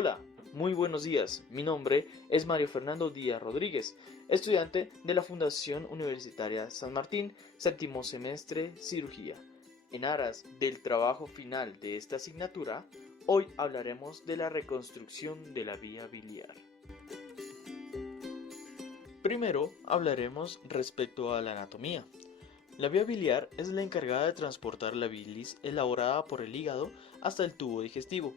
Hola, muy buenos días. Mi nombre es Mario Fernando Díaz Rodríguez, estudiante de la Fundación Universitaria San Martín, séptimo semestre Cirugía. En aras del trabajo final de esta asignatura, hoy hablaremos de la reconstrucción de la vía biliar. Primero hablaremos respecto a la anatomía. La vía biliar es la encargada de transportar la bilis elaborada por el hígado hasta el tubo digestivo.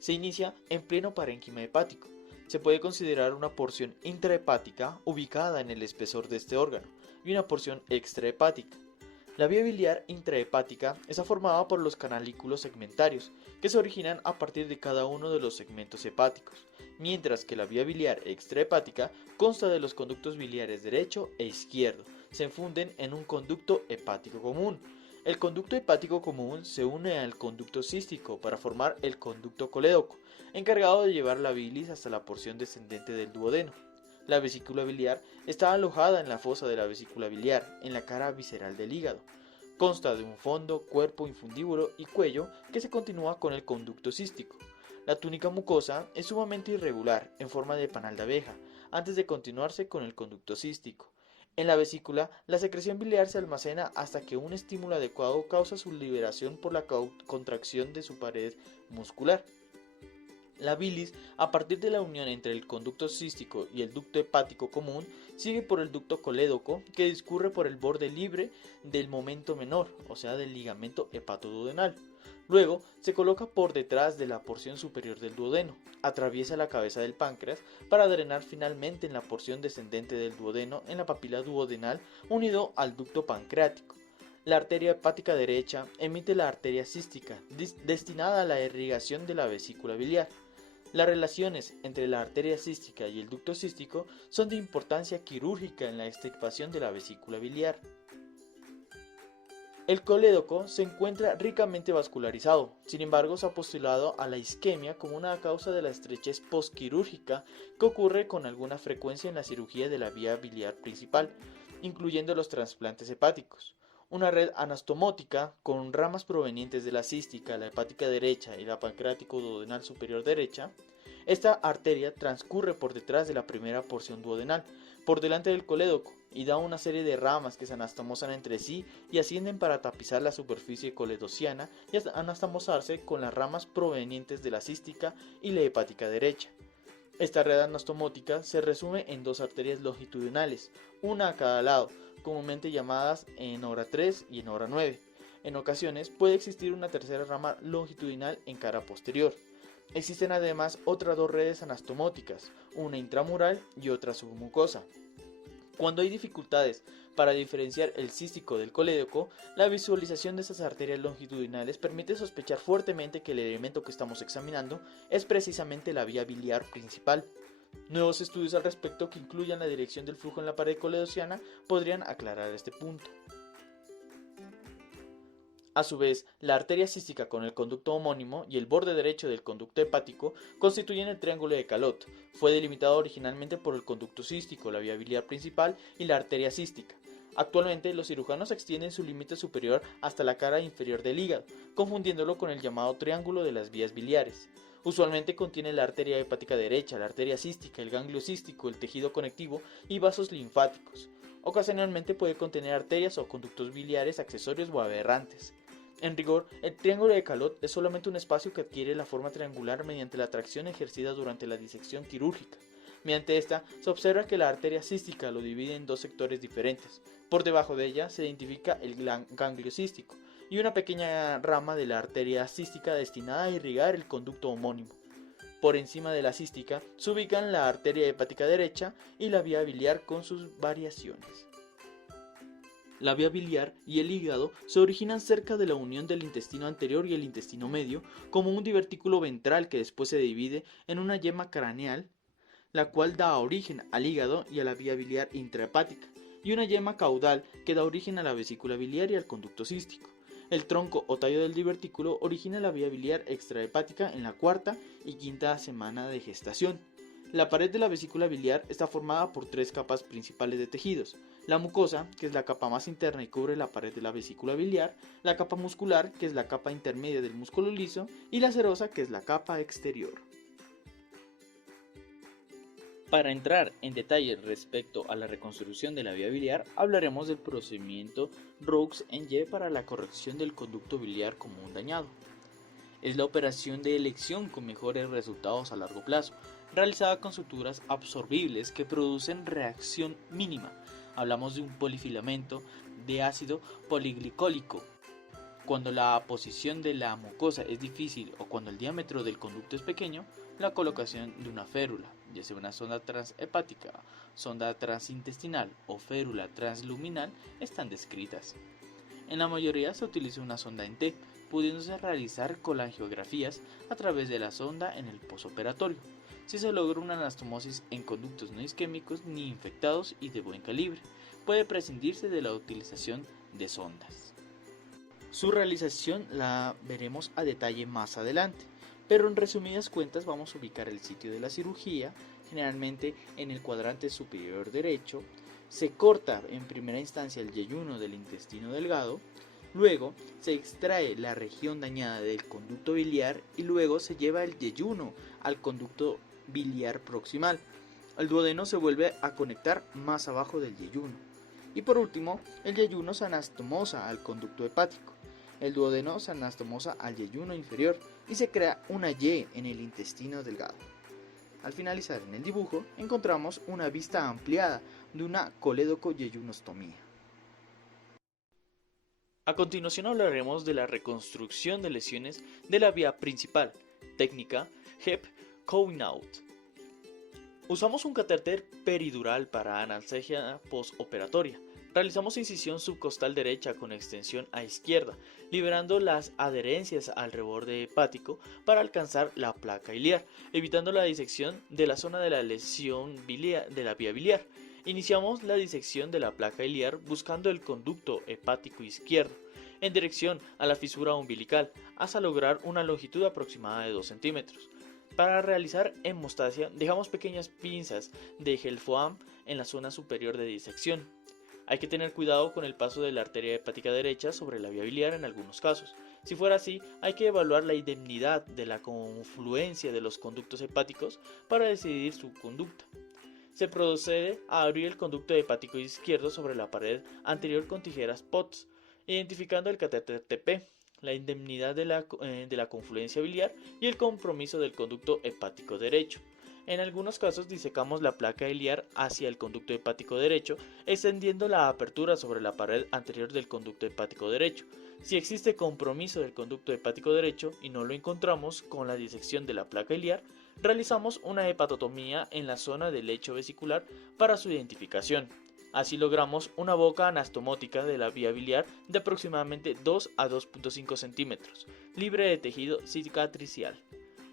Se inicia en pleno parénquima hepático. Se puede considerar una porción intrahepática ubicada en el espesor de este órgano y una porción extrahepática. La vía biliar intrahepática está formada por los canalículos segmentarios, que se originan a partir de cada uno de los segmentos hepáticos, mientras que la vía biliar extrahepática consta de los conductos biliares derecho e izquierdo, se funden en un conducto hepático común. El conducto hepático común se une al conducto cístico para formar el conducto colédoco, encargado de llevar la bilis hasta la porción descendente del duodeno. La vesícula biliar está alojada en la fosa de la vesícula biliar, en la cara visceral del hígado. Consta de un fondo, cuerpo, infundíbulo y cuello que se continúa con el conducto cístico. La túnica mucosa es sumamente irregular, en forma de panal de abeja, antes de continuarse con el conducto cístico. En la vesícula, la secreción biliar se almacena hasta que un estímulo adecuado causa su liberación por la contracción de su pared muscular. La bilis, a partir de la unión entre el conducto cístico y el ducto hepático común, sigue por el ducto colédoco que discurre por el borde libre del momento menor, o sea del ligamento hepatoduodenal. Luego se coloca por detrás de la porción superior del duodeno, atraviesa la cabeza del páncreas para drenar finalmente en la porción descendente del duodeno en la papila duodenal unido al ducto pancreático. La arteria hepática derecha emite la arteria cística, destinada a la irrigación de la vesícula biliar. Las relaciones entre la arteria cística y el ducto cístico son de importancia quirúrgica en la extirpación de la vesícula biliar. El colédoco se encuentra ricamente vascularizado, sin embargo se ha postulado a la isquemia como una causa de la estrechez postquirúrgica que ocurre con alguna frecuencia en la cirugía de la vía biliar principal, incluyendo los trasplantes hepáticos. Una red anastomótica con ramas provenientes de la cística, la hepática derecha y la pancreático-duodenal superior derecha. Esta arteria transcurre por detrás de la primera porción duodenal, por delante del colédoco, y da una serie de ramas que se anastomosan entre sí y ascienden para tapizar la superficie coledociana y anastomosarse con las ramas provenientes de la cística y la hepática derecha. Esta red anastomótica se resume en dos arterias longitudinales, una a cada lado, comúnmente llamadas en hora 3 y en hora 9. En ocasiones puede existir una tercera rama longitudinal en cara posterior. Existen además otras dos redes anastomóticas, una intramural y otra submucosa. Cuando hay dificultades para diferenciar el cístico del colédoco, la visualización de estas arterias longitudinales permite sospechar fuertemente que el elemento que estamos examinando es precisamente la vía biliar principal. Nuevos estudios al respecto que incluyan la dirección del flujo en la pared coledociana podrían aclarar este punto. A su vez, la arteria cística con el conducto homónimo y el borde derecho del conducto hepático constituyen el triángulo de Calot. Fue delimitado originalmente por el conducto cístico, la vía biliar principal y la arteria cística. Actualmente, los cirujanos extienden su límite superior hasta la cara inferior del hígado, confundiéndolo con el llamado triángulo de las vías biliares. Usualmente contiene la arteria hepática derecha, la arteria cística, el ganglio cístico, el tejido conectivo y vasos linfáticos. Ocasionalmente puede contener arterias o conductos biliares accesorios o aberrantes. En rigor, el triángulo de Calot es solamente un espacio que adquiere la forma triangular mediante la tracción ejercida durante la disección quirúrgica. Mediante esta, se observa que la arteria cística lo divide en dos sectores diferentes. Por debajo de ella se identifica el ganglio cístico y una pequeña rama de la arteria cística destinada a irrigar el conducto homónimo. Por encima de la cística se ubican la arteria hepática derecha y la vía biliar con sus variaciones. La vía biliar y el hígado se originan cerca de la unión del intestino anterior y el intestino medio, como un divertículo ventral que después se divide en una yema craneal, la cual da origen al hígado y a la vía biliar intrahepática, y una yema caudal que da origen a la vesícula biliar y al conducto cístico. El tronco o tallo del divertículo origina la vía biliar extrahepática en la cuarta y quinta semana de gestación. La pared de la vesícula biliar está formada por tres capas principales de tejidos: la mucosa, que es la capa más interna y cubre la pared de la vesícula biliar; la capa muscular, que es la capa intermedia del músculo liso; y la serosa, que es la capa exterior. Para entrar en detalle respecto a la reconstrucción de la vía biliar, hablaremos del procedimiento Roux-en-Y para la corrección del conducto biliar común dañado. Es la operación de elección con mejores resultados a largo plazo, realizada con suturas absorbibles que producen reacción mínima. Hablamos de un polifilamento de ácido poliglicólico. Cuando la posición de la mucosa es difícil o cuando el diámetro del conducto es pequeño, la colocación de una férula, ya sea una sonda transhepática, sonda transintestinal o férula transluminal, están descritas. En la mayoría se utiliza una sonda en T, pudiéndose realizar colangiografías a través de la sonda en el posoperatorio, si se logra una anastomosis en conductos no isquémicos ni infectados y de buen calibre. Puede prescindirse de la utilización de sondas. Su realización la veremos a detalle más adelante, pero en resumidas cuentas vamos a ubicar el sitio de la cirugía, generalmente en el cuadrante superior derecho. Se corta en primera instancia el yeyuno del intestino delgado, luego se extrae la región dañada del conducto biliar y luego se lleva el yeyuno al conducto biliar proximal. El duodeno se vuelve a conectar más abajo del yeyuno. Y por último, el yeyuno se anastomosa al conducto hepático. El duodeno se anastomosa al yeyuno inferior y se crea una Y en el intestino delgado. Al finalizar en el dibujo, encontramos una vista ampliada de una colédoco-yeyunostomía. A continuación hablaremos de la reconstrucción de lesiones de la vía principal, técnica Hep-Coinaud. Usamos un catéter peridural para analgesia postoperatoria. Realizamos incisión subcostal derecha con extensión a izquierda, liberando las adherencias al reborde hepático para alcanzar la placa iliar, evitando la disección de la zona de la lesión de la vía biliar. Iniciamos la disección de la placa iliar buscando el conducto hepático izquierdo, en dirección a la fisura umbilical, hasta lograr una longitud aproximada de 2 centímetros. Para realizar hemostasia, dejamos pequeñas pinzas de Gelfoam en la zona superior de disección. Hay que tener cuidado con el paso de la arteria hepática derecha sobre la vía biliar en algunos casos. Si fuera así, hay que evaluar la indemnidad de la confluencia de los conductos hepáticos para decidir su conducta. Se procede a abrir el conducto hepático izquierdo sobre la pared anterior con tijeras POTS, identificando el catéter TP, la indemnidad de la confluencia biliar y el compromiso del conducto hepático derecho. En algunos casos disecamos la placa iliar hacia el conducto hepático derecho, extendiendo la apertura sobre la pared anterior del conducto hepático derecho. Si existe compromiso del conducto hepático derecho y no lo encontramos con la disección de la placa iliar, realizamos una hepatotomía en la zona del lecho vesicular para su identificación. Así logramos una boca anastomótica de la vía biliar de aproximadamente 2 a 2.5 centímetros, libre de tejido cicatricial.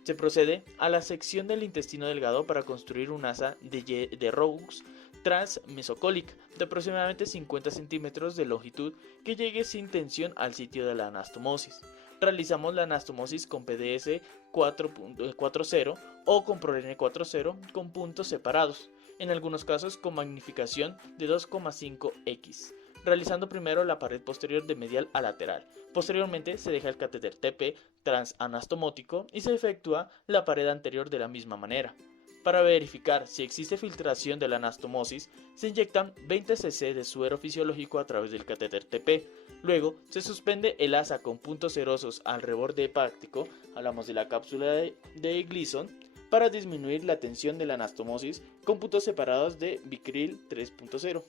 Se procede a la sección del intestino delgado para construir un asa de Roux transmesocólica de aproximadamente 50 centímetros de longitud que llegue sin tensión al sitio de la anastomosis. Realizamos la anastomosis con PDS 4.0 o con ProLN 4.0 con puntos separados, en algunos casos con magnificación de 2,5x. Realizando primero la pared posterior de medial a lateral. Posteriormente se deja el catéter TP transanastomótico y se efectúa la pared anterior de la misma manera. Para verificar si existe filtración de la anastomosis, se inyectan 20 cc de suero fisiológico a través del catéter TP. Luego se suspende el asa con puntos cerosos al reborde hepático, hablamos de la cápsula de Gleason, para disminuir la tensión de la anastomosis con puntos separados de Vicryl 3.0.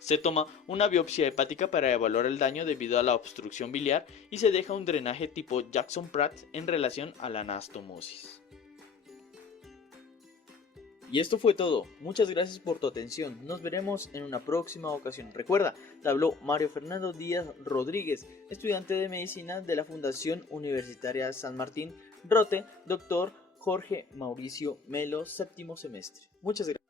Se toma una biopsia hepática para evaluar el daño debido a la obstrucción biliar y se deja un drenaje tipo Jackson-Pratt en relación a la anastomosis. Y esto fue todo. Muchas gracias por tu atención. Nos veremos en una próxima ocasión. Recuerda, te habló Mario Fernando Díaz Rodríguez, estudiante de medicina de la Fundación Universitaria San Martín, Rote, doctor Jorge Mauricio Melo, séptimo semestre. Muchas gracias.